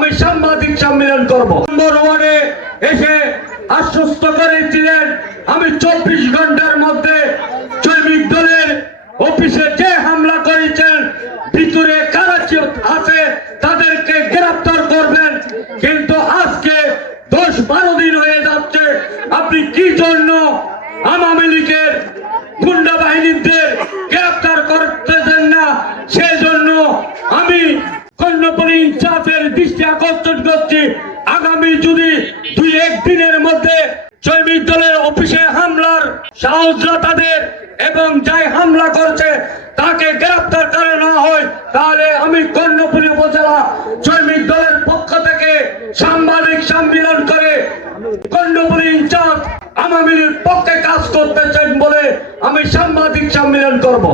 আমি সাংবাদিক সম্মেলন করব। নম্বর ওয়ার্ডে এসে আশ্বস্ত করেছিলেন আমি 24 ঘন্টার মধ্যে শ্রমিক দলের অফিসে যে হামলা করেছেন ভিতরে কারা আছে তাদেরকে গ্রেফতার করবেন। কিন্তু আজকে 10-12 দিন হয়ে যাচ্ছে, আপনি কি জন্য আওয়ামী লীগের গুন্ডা বাহিনীদের গ্রেফতার করতেছেন না? সেজন্য আমি কর্ণফুলী ইনচার্জের দৃষ্টি আকর্ষণ করছি, আগামী যদি 2-1 দিনের মধ্যে শ্রমিক দলের অফিসে হামলার সাহসরা তাদের এবং যাই হামলা করছে তাকে গ্রেফতার করে না হয়, তাহলে আমি কর্ণফুলী উপজেলা শ্রমিক দলের পক্ষ থেকে সাংবাদিক সম্মেলন করে কর্ণফুলী ইনচার্জ আওয়ামী লীগের পক্ষে কাজ করতেছেন বলে আমি সাংবাদিক সম্মেলন করব।